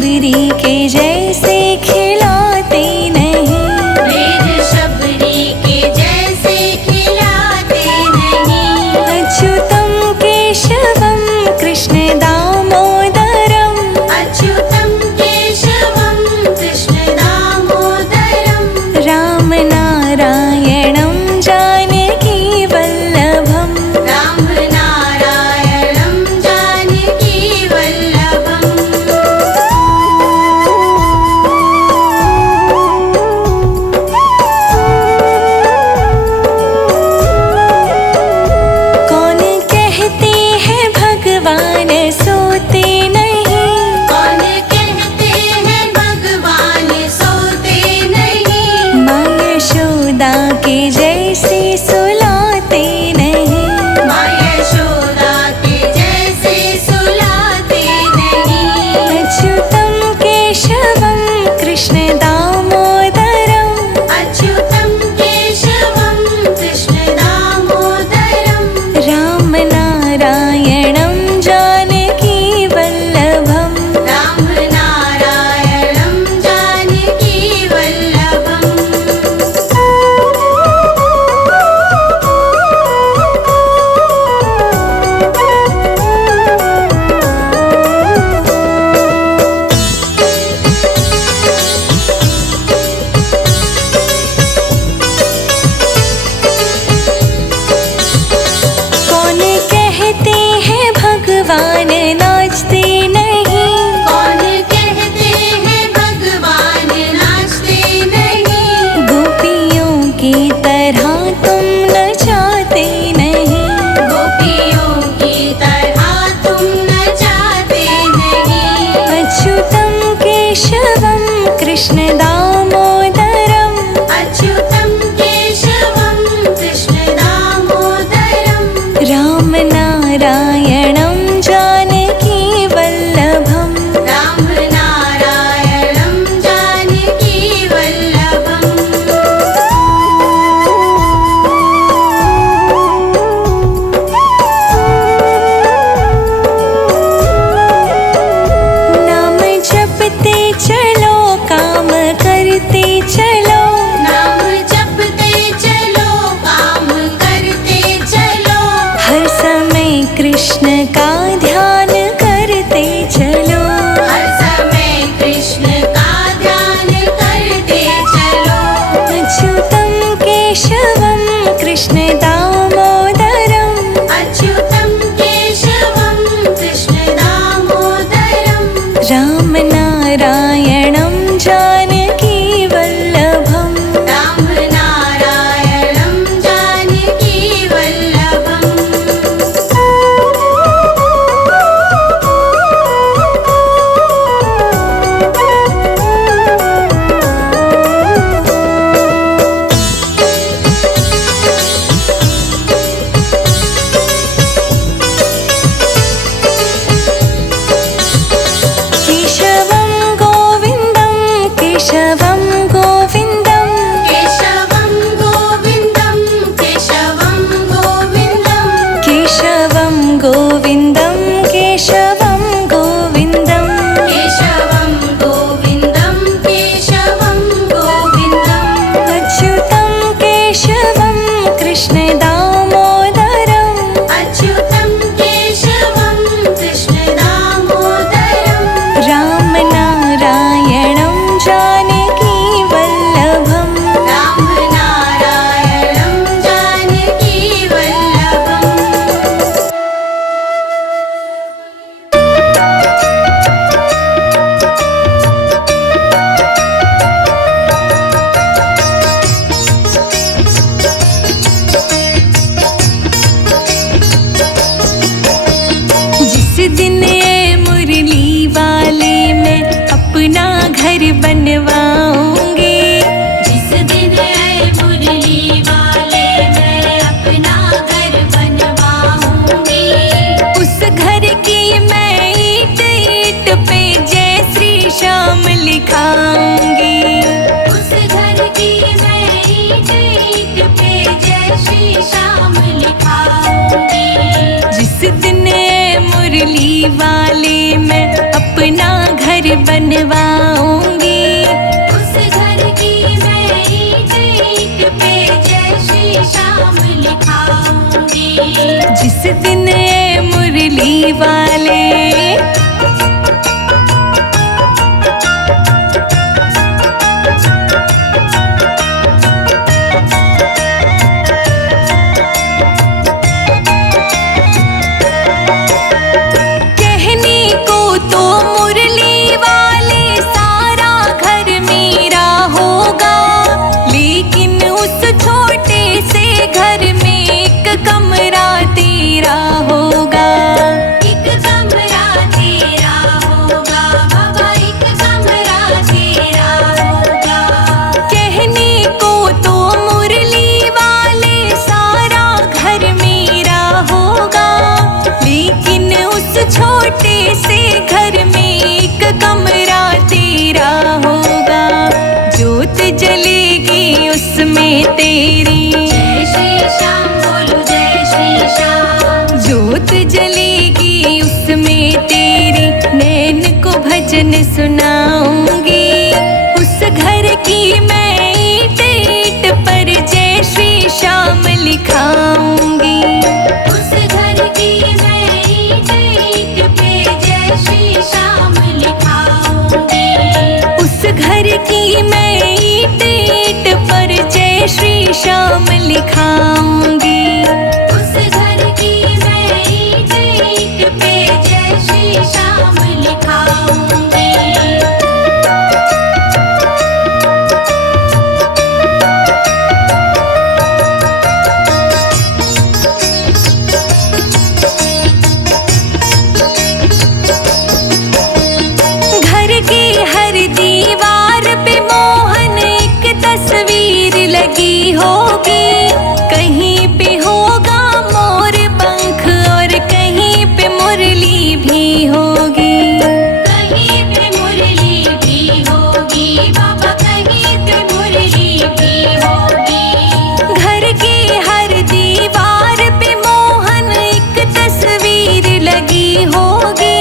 शबरी के जैसे खिलाते नहीं, वेद शबरी के जैसे खिलाते नहीं। अच्युतम केशवम कृष्ण दामोदरम, अच्युतम केशवम कृष्ण दामोदरम। राम नारायणं जानकी वल्लभम, राम नारायणं जानकी वल्लभम्। कौन कहते हैं भगवान सोते नहीं, कौन कहते हैं भगवान सोते नहीं। माँ यशोदा के जैसे सुलाते नहीं, माँ यशोदा के जैसे सुलाते नहीं। अच्युतम केशवम कृष्ण दामोदरम, अच्युतम केशवम कृष्ण दामोदरम। राम नारायणं जानकी वल्लभम, राम नारायणं जानकी वल्लभम्। कौन कहते हैं भगवान नाचते नहीं, कौन कहते हैं भगवान नाचते नहीं। गोपियों की तरह तुम नचाते नहीं, गोपियों की तरह तुम नचाते नहीं। अच्युतम केशवम कृष्ण दामोदरम, अच्युतम केशवम कृष्ण दामोदरम। राम नारायणं जानकी वल्लभम, राम नारायणं जानकी वल्लभम्। नाम जपते चलो काम करते चलो, नाम जपते चलो काम करते चलो। हर समय कृष्ण का ध्यान करते चलो, हर समय कृष्ण का ध्यान करते चलो। अच्युतम केशवम कृष्ण दामोदरम, अच्युतम केशवम कृष्ण दामोदरम। राम नारायणं जानकी वल्लभम, राम नारायणं जानकी वल्लभम्। केशवं गोविन्दं केशवं गोविन्दं, केशवं गोविन्दं केशवं गोविन्दं। केशवं गोविन्दं केशवं गोविन्दं, केशवं गोविन्दं केशवं गोविन्दम्। अच्युतं केशवं कृष्ण दामोदरम, अच्युतं केशवं कृष्ण दामोदरम्। राम नारायणं जानकी वल्लभम, राम नारायणं जानकी वल्लभम्। जिस दिन ये मुरली वाले मैं अपना घर बनवाऊंगी, जिस दिन आए मुरली वाले मैं अपना घर बनवाऊंगी। उस घर की मैं ईंट ईंट पे जय श्री श्याम लिखाऊंगी, उस घर की मैं ईंट ईंट पे जय श्री श्याम लिखाऊंगी। जिस दिन ये मुरली वाले मैं अपना घर बनवाऊंगी। उस घर की मैं ईंट ईंट पे जय श्री श्याम लिखाऊंगी। जिस दिन ये मुरली वाले कमरा तेरा होगा। एक कमरा तेरा होगा बाबा, एक कमरा तेरा होगा। कहने को तो मुरली वाले सारा घर मेरा होगा, लेकिन उस छोटे से घर में एक कमरा तेरा होगा। जोत जलेगी उसमें तेरी, जोत जलेगी उसमें तेरी, नैन को भजन सुनाऊंगी। उस घर की मैं ईंट ईंट पर जय श्री श्याम लिखाऊंगी। उस घर की मैं ईंट ईंट पे जय श्री श्याम लिखाऊंगी। उस घर की मैं ईंट ईंट पर जय श्री श्याम लिखाऊंगी। उस घर की मैं ईंट ईंट पे जय श्री श्याम लिखाऊंगी। घर की हर दीवार पे मोहन एक तस्वीर लगी होगी। कहीं पे होगा मोर पंख और कहीं पे मुरली भी होगी। कहीं पे मुरली भी होगी बाबा, कहीं पे मुरली भी होगी। घर की हर दीवार पे मोहन एक तस्वीर लगी होगी।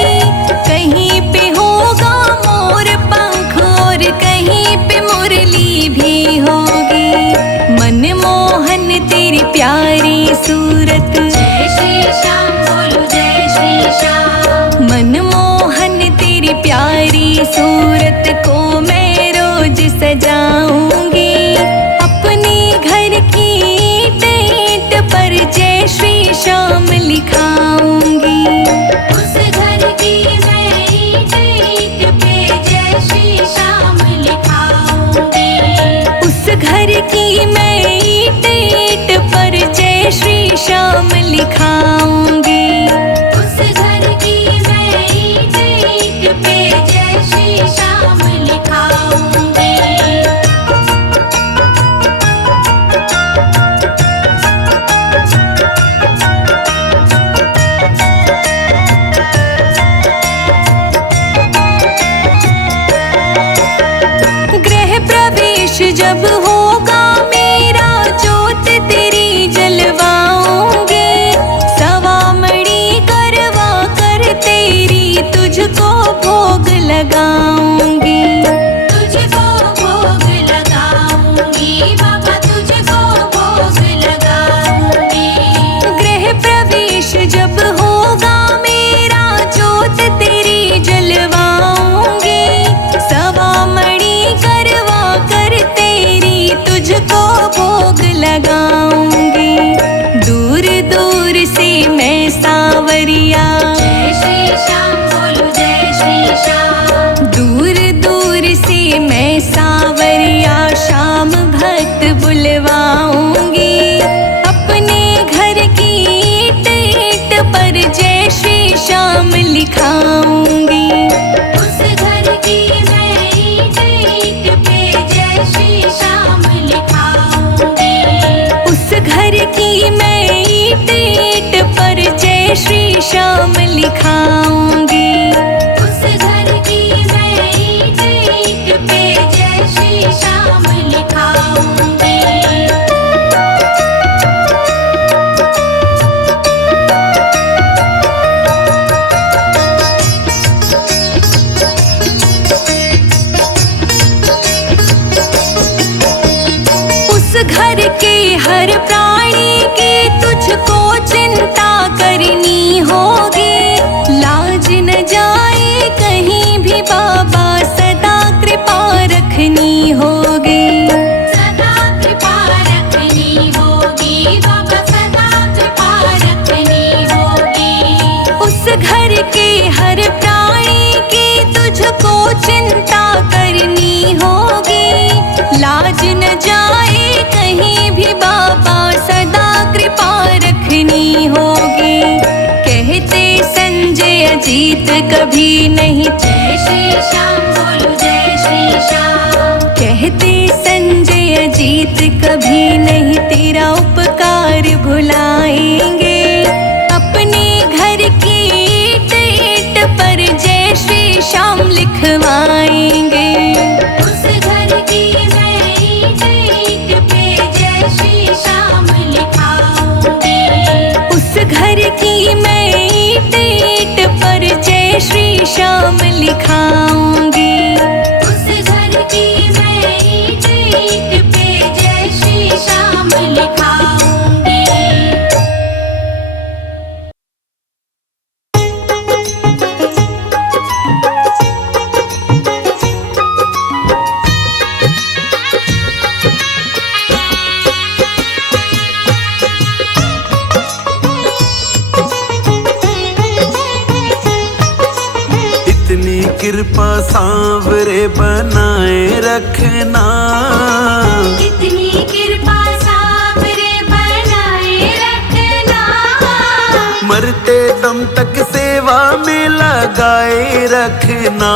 कहीं पे होगा मोर पंख और कहीं पे मुरली भी होगी। मनमोहन तेरी प्यारी सूरत, जय श्री श्याम बोलो जय श्री श्याम। मनमोहन तेरी प्यारी सूरत को मैं रोज सजाऊंगी। अपने घर की ईंट ईंट पर जय श्री श्याम लिखाऊंगी। उस घर की मैं ईंट ईंट पे जय श्री श्याम लिखाऊंगी। उस घर की मैं ईंट ईंट पर जय श्री श्याम लिखाऊंगी। उस घर की मैं ईंट ईंट पे जय श्री श्याम लिखाऊंगी। अजीत कभी नहीं। जय श्री श्याम बोलो जय श्री श्याम। कहते संजय अजीत कभी नहीं तेरा उपकार भुलाएंगे। अपने घर की ईंट ईंट पर जय श्री श्याम लिखवाएंगे। उस घर की मैं ईंट ईंट पे जय श्री श्याम लिखाऊंगी। उस घर की मैं ईंट ईंट पर जय श्री श्याम लिखाऊंगी। उस घर की मैं ईंट ईंट पे जय श्री श्याम लिखाऊंगी। इतनी कृपा सांवरे बनाए रखना। इतनी कृपा सांवरे बनाए रखना। मरते दम तक सेवा में लगाए रखना।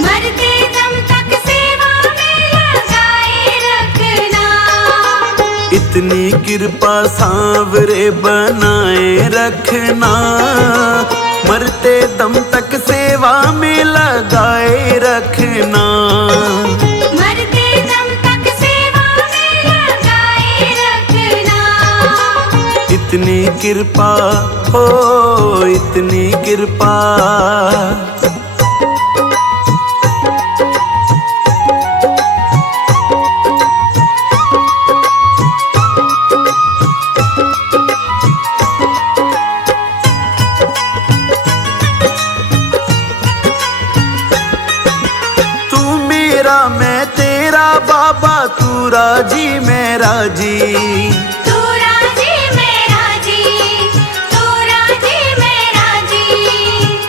मरते दम तक सेवा में लगाए रखना। इतनी कृपा सांवरे बनाए रखना। मरते दम तक सेवा में लगाए रखना। मरते दम तक सेवा में लगाए रखना। इतनी कृपा हो इतनी कृपा। मैं तेरा बाबा तू राजी मैं राजी। तू राजी मैं राजी। तू राजी मैं राजी।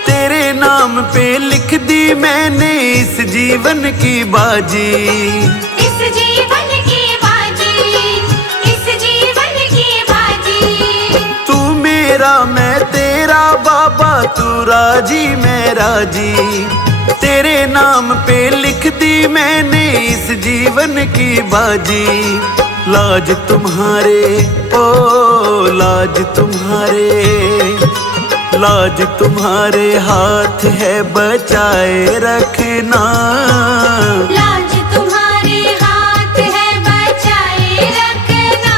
तेरे नाम पे लिख दी मैंने इस जीवन की बाजी। इस जीवन की बाजी। इस जीवन की बाजी। तू मेरा मैं तेरा बाबा तू राजी मैं राजी। तेरे नाम पे लिख दी मैंने इस जीवन की बाजी। लाज तुम्हारे ओ लाज तुम्हारे। लाज तुम्हारे हाथ है बचाए रखना। लाज तुम्हारे हाथ है बचाए रखना।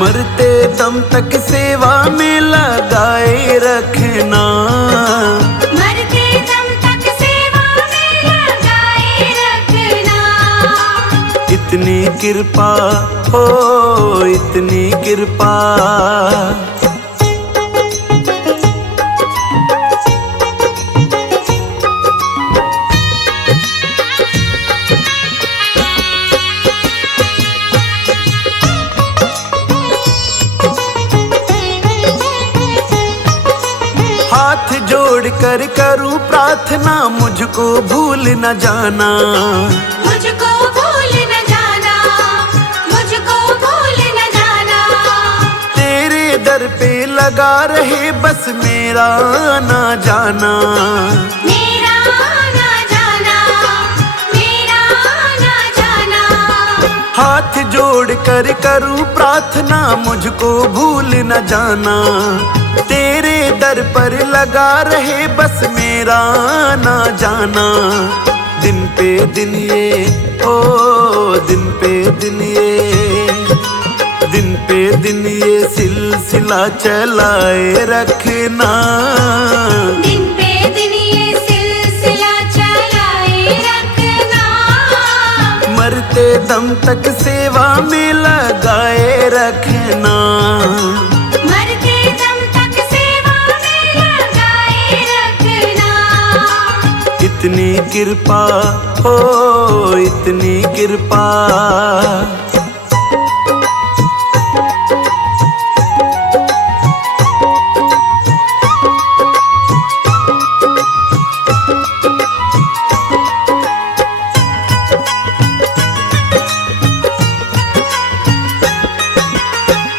मरते दम तक सेवा में लगाए रखना। मरते दम तक सेवा में लगाए रखना। इतनी कृपा हो इतनी कृपा। हाथ जोड़ कर करूं प्रार्थना मुझको भूल न जाना। मुझको भूल न जाना। मुझको भूल न जाना। तेरे दर पे लगा रहे बस मेरा ना जाना। मेरा ना जाना। मेरा ना जाना। हाथ जोड़ कर करूं प्रार्थना मुझको भूल न जाना। तेरे दर पर लगा रहे बस मेरा ना जाना। दिन पे दिन ये ओ दिन पे दिन ये। दिन पे दिन ये सिलसिला चलाए रखना। दिन पे दिन ये सिलसिला चलाए रखना। मरते दम तक सेवा में लगाए रखना। मरते दम तक सेवा में लगाए रखना। इतनी कृपा हो इतनी कृपा।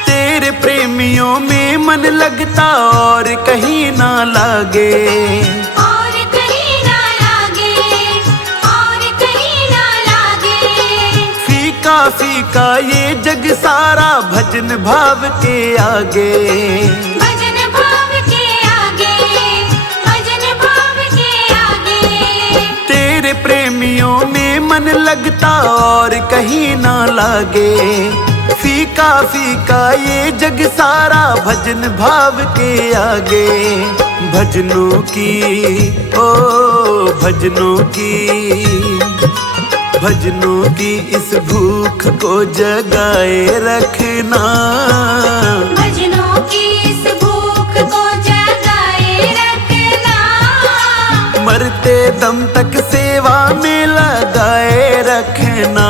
तेरे प्रेमियों में मन लगता और कहीं ना लागे, और कहीं ना लागे, और कहीं ना लागे। फीका फीका ये जग सारा भजन भाव के आगे, भजन भाव के आगे, भजन भाव के आगे। तेरे प्रेमियों में मन लगता और कहीं ना लागे, फीका फीका ये जग सारा भजन भाव के आगे। भजनों की ओ भजनों की, भजनों की इस भूख को जगाए रखना, भजनों की इस भूख को जगाए रखना। मरते दम तक सेवा में लगाए रखना,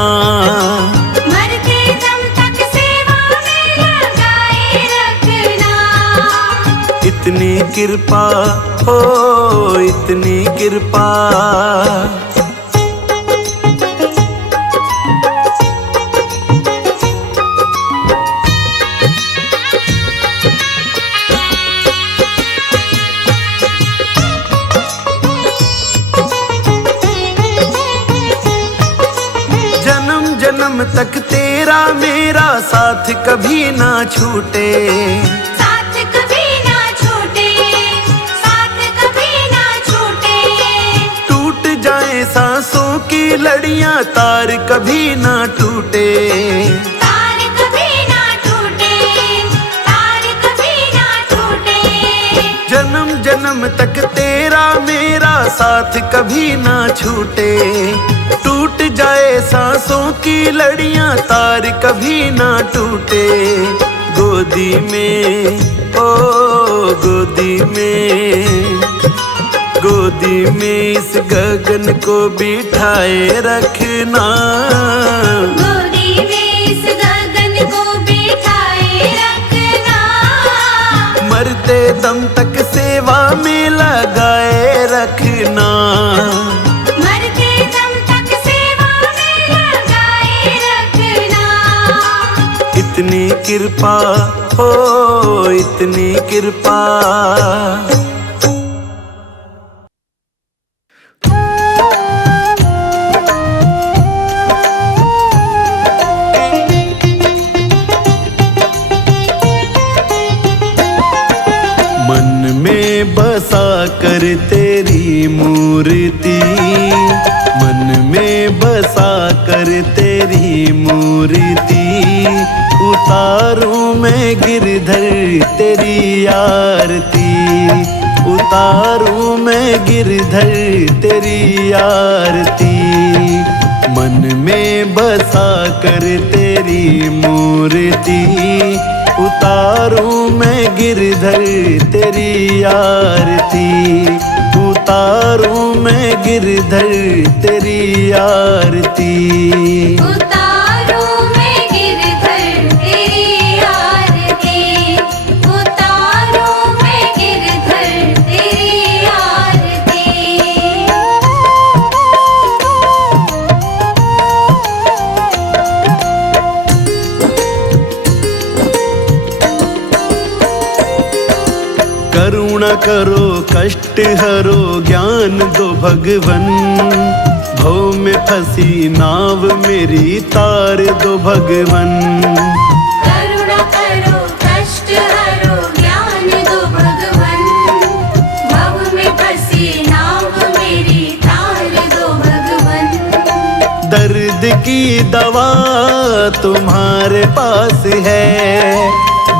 मरते दम तक सेवा में लगाए रखना। इतनी कृपा हो इतनी कृपा, जन्म जन्म तक तेरा मेरा साथ कभी ना छूटे, साथ कभी ना छूटे, साथ कभी ना छूटे। टूट जाए सांसों की लड़ियां तार कभी ना टूटे, तार कभी ना टूटे, तार कभी ना टूटे। जन्म जन्म तक तेरा मेरा साथ कभी ना छूटे, टूट जाए सांसों की लड़ियां तार कभी ना टूटे। गोदी में ओ गोदी में, गोदी में इस गगन को बिठाए रखना, गोदी में इस गगन को बिठाए रखना। मरते दम तक सेवा में लगाए रखना, मरते दम तक सेवा में लगाए रखना। इतनी कृपा हो इतनी कृपा। मन में बसा कर तेरी मूर्ति, मन में बसा कर तेरी मूर्ति, उतारूं मैं गिरधर तेरी आरती, उतारूं मैं गिरधर तेरी आरती। मन में बसा कर तेरी मूर्ति, उतारूं मैं गिरधर तेरी आरती, उतारूं मैं गिरधर तेरी आरती। उतारो मैं गिरधर तेरी आरती, उतारो मैं गिरधर तेरी आरती। करुणा करो कष्ट हरो ज्ञान दो भगवन, भव में फंसी नाव मेरी तार दो भगवन। करुणा करो कष्ट हरो ज्ञान दो भगवन, भव में फंसी नाव मेरी तार दो भगवन। दर्द की दवा तुम्हारे पास है,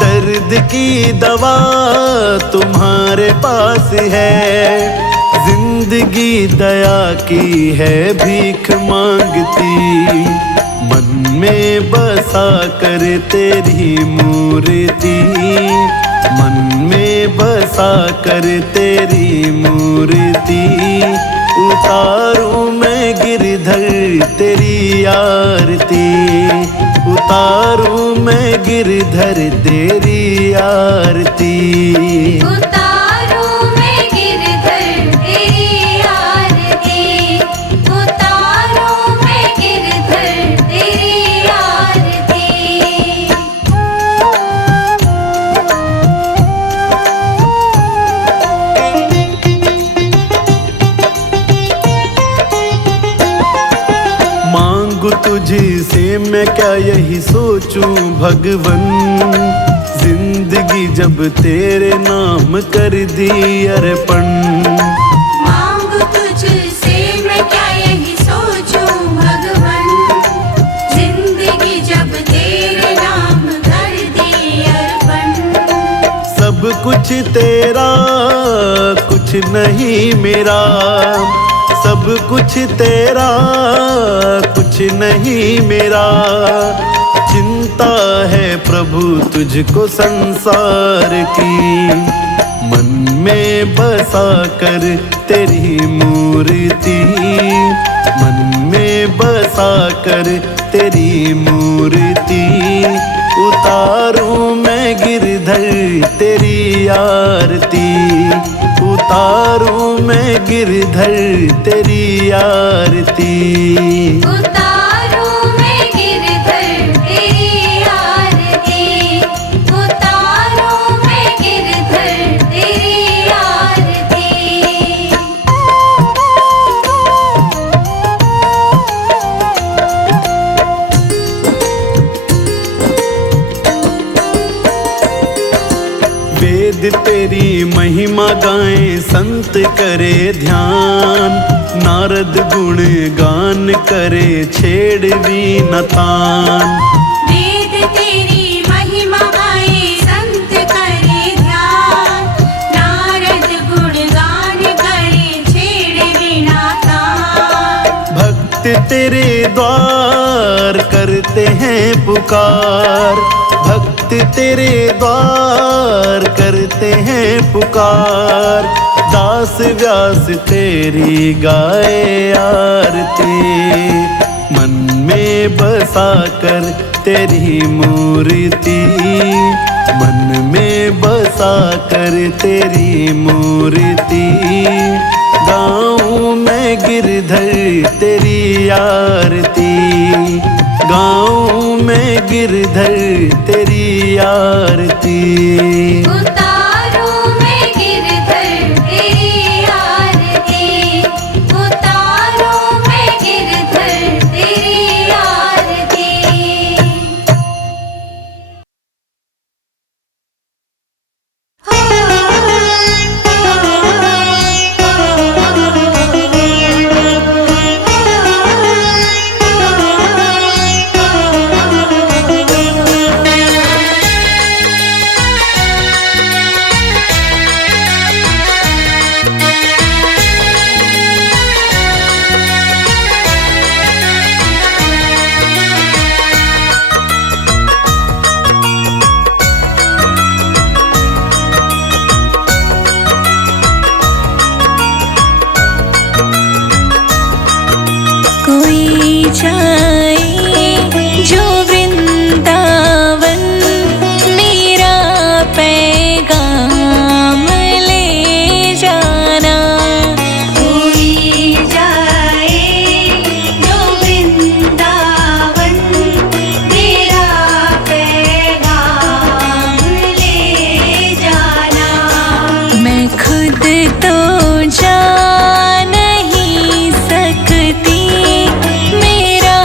दर्द की दवा तुम्हारे पास है, जिंदगी दया की है भीख मांगती। मन में बसा कर तेरी मूर्ति, मन में बसा कर तेरी मूर्ति, उतारूं मैं गिरधर तेरी आरती, उतारूं मैं गिरधर तेरी आरती। उतारो मैं गिरधर तेरी आरती, उतारो मैं गिरधर तेरी आरती। मांगू तुझसे मैं क्या यही सोचूं भगवन, जिंदगी जब तेरे नाम कर दी अर्पण। मांगू तुझसे मैं क्या यही सोचूं भगवन, जिंदगी जब तेरे नाम कर दी अर्पण। सब कुछ तेरा कुछ नहीं मेरा, सब कुछ तेरा कुछ नहीं मेरा। चिंता है प्रभु तुझको संसार की, मन में बसा कर तेरी मूर्ति, मन में बसा कर तेरी मूर्ति। उतारूं मैं गिरधर तेरी आरती, उतारूं मैं गिरधर तेरी आरती। उतारूं मैं गिरधर तेरी आरती, उतारूं मैं गिरधर तेरी आरती। वेद तेरी महिमा गाएं संत करे ध्यान, नारद गुण गान करे छेड़ वीणा तान। वेद तेरी महिमा गाए संत करे ध्यान, नारद गुण गान करे छेड़ वीणा तान। भक्त तेरे द्वार करते हैं पुकार, भक्त तेरे द्वार करते हैं पुकार। दास व्यास तेरी गाए आरती, मन में बसा कर तेरी मूर्ति, मन में बसा कर तेरी मूर्ति। गाऊं मैं गिरधर तेरी आरती, गाऊं मैं गिरधर तेरी आरती। उतारूं मैं गिरधर तेरी आरती, उतारूं मैं गिरधर तेरी आरती। कोई जाए जो वृंदावन, मेरा पैगाम ले जाना। कोई जाए जो वृंदावन, मेरा पैगाम ले जाना। मैं खुद तो जा नहीं सकती, मेरा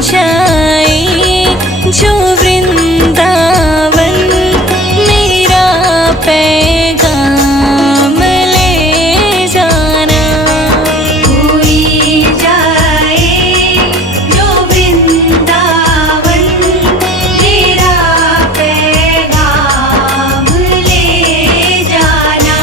जाए जो वृंदावन, मेरा पैगाम ले जाना। कोई जाए जो वृंदावन, मेरा पैगाम ले जाना।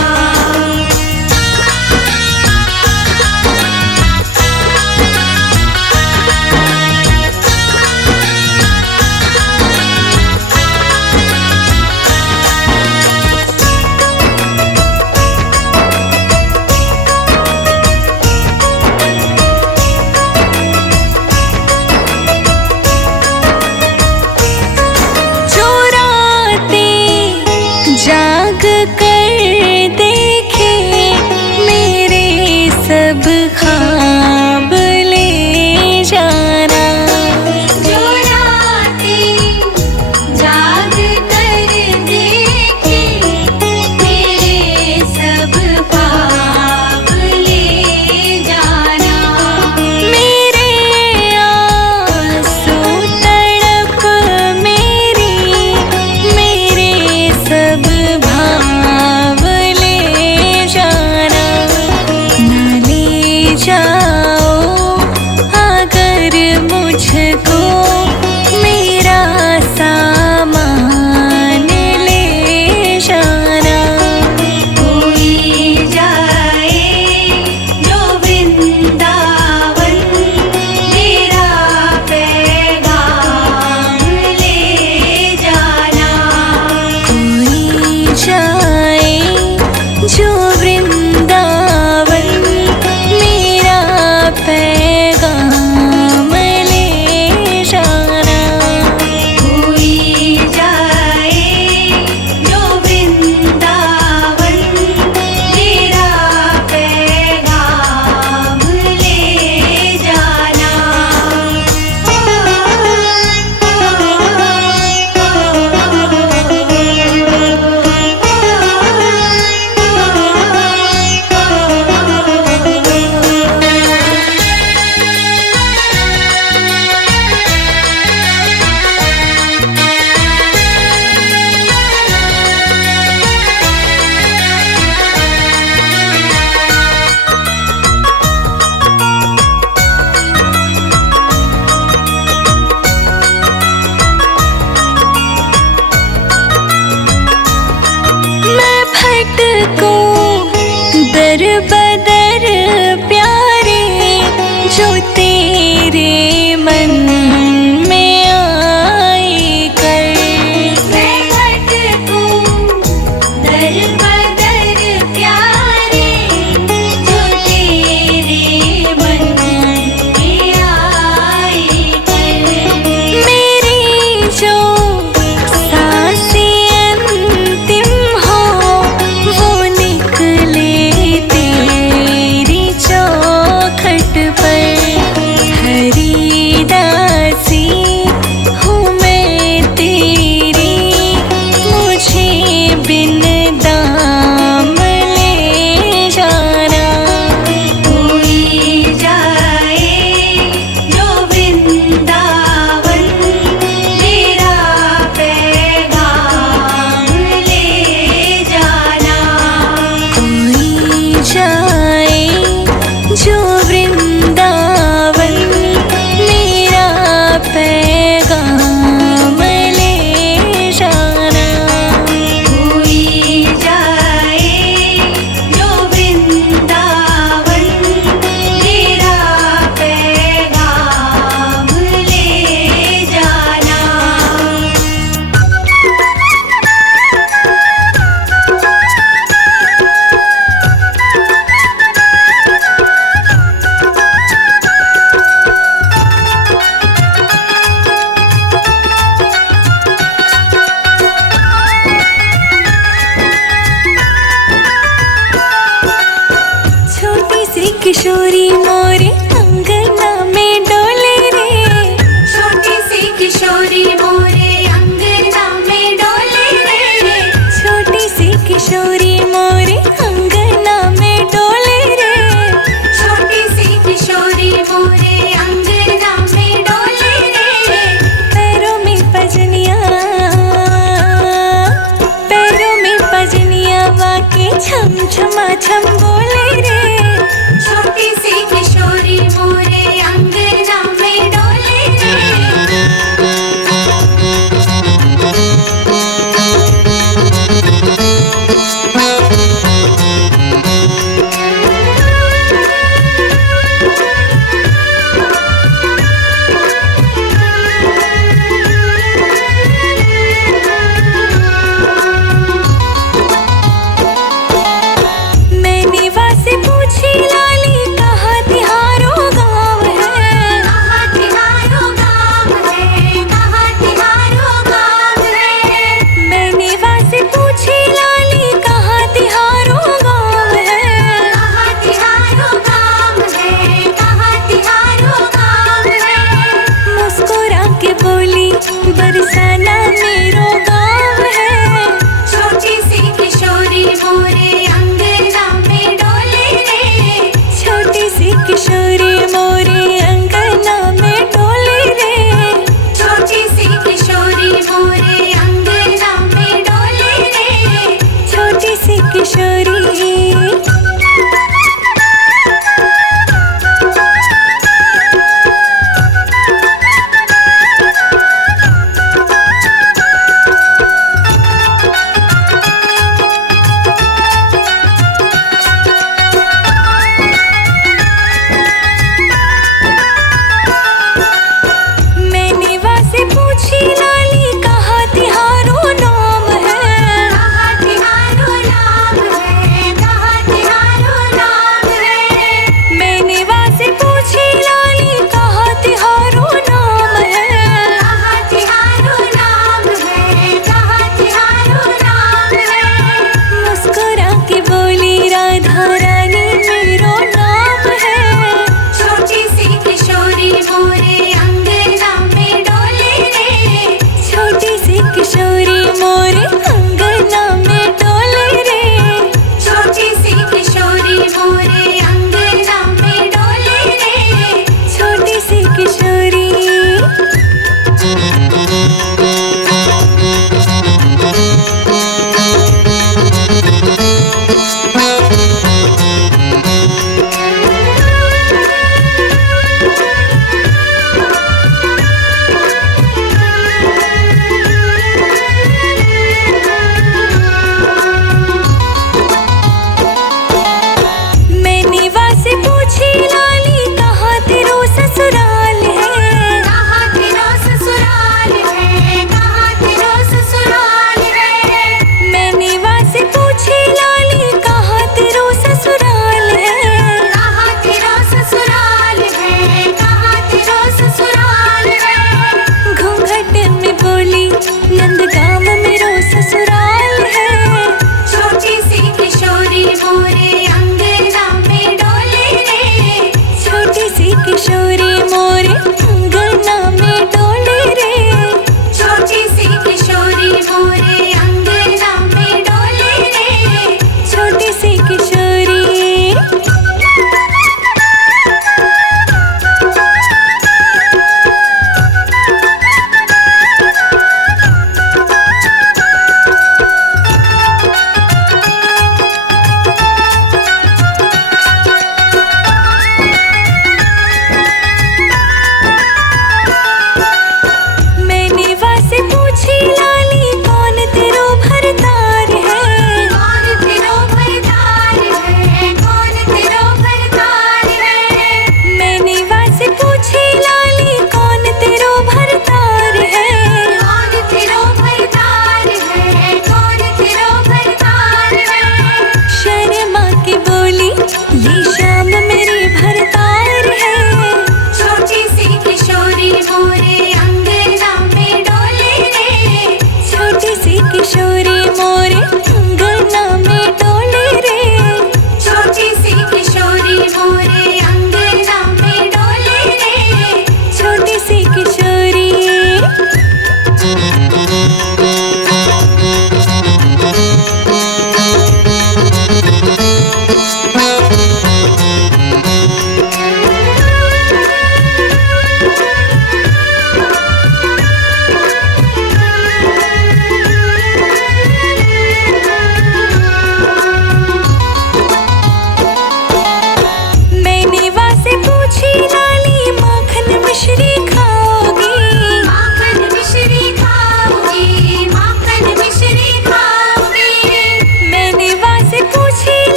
किशोरी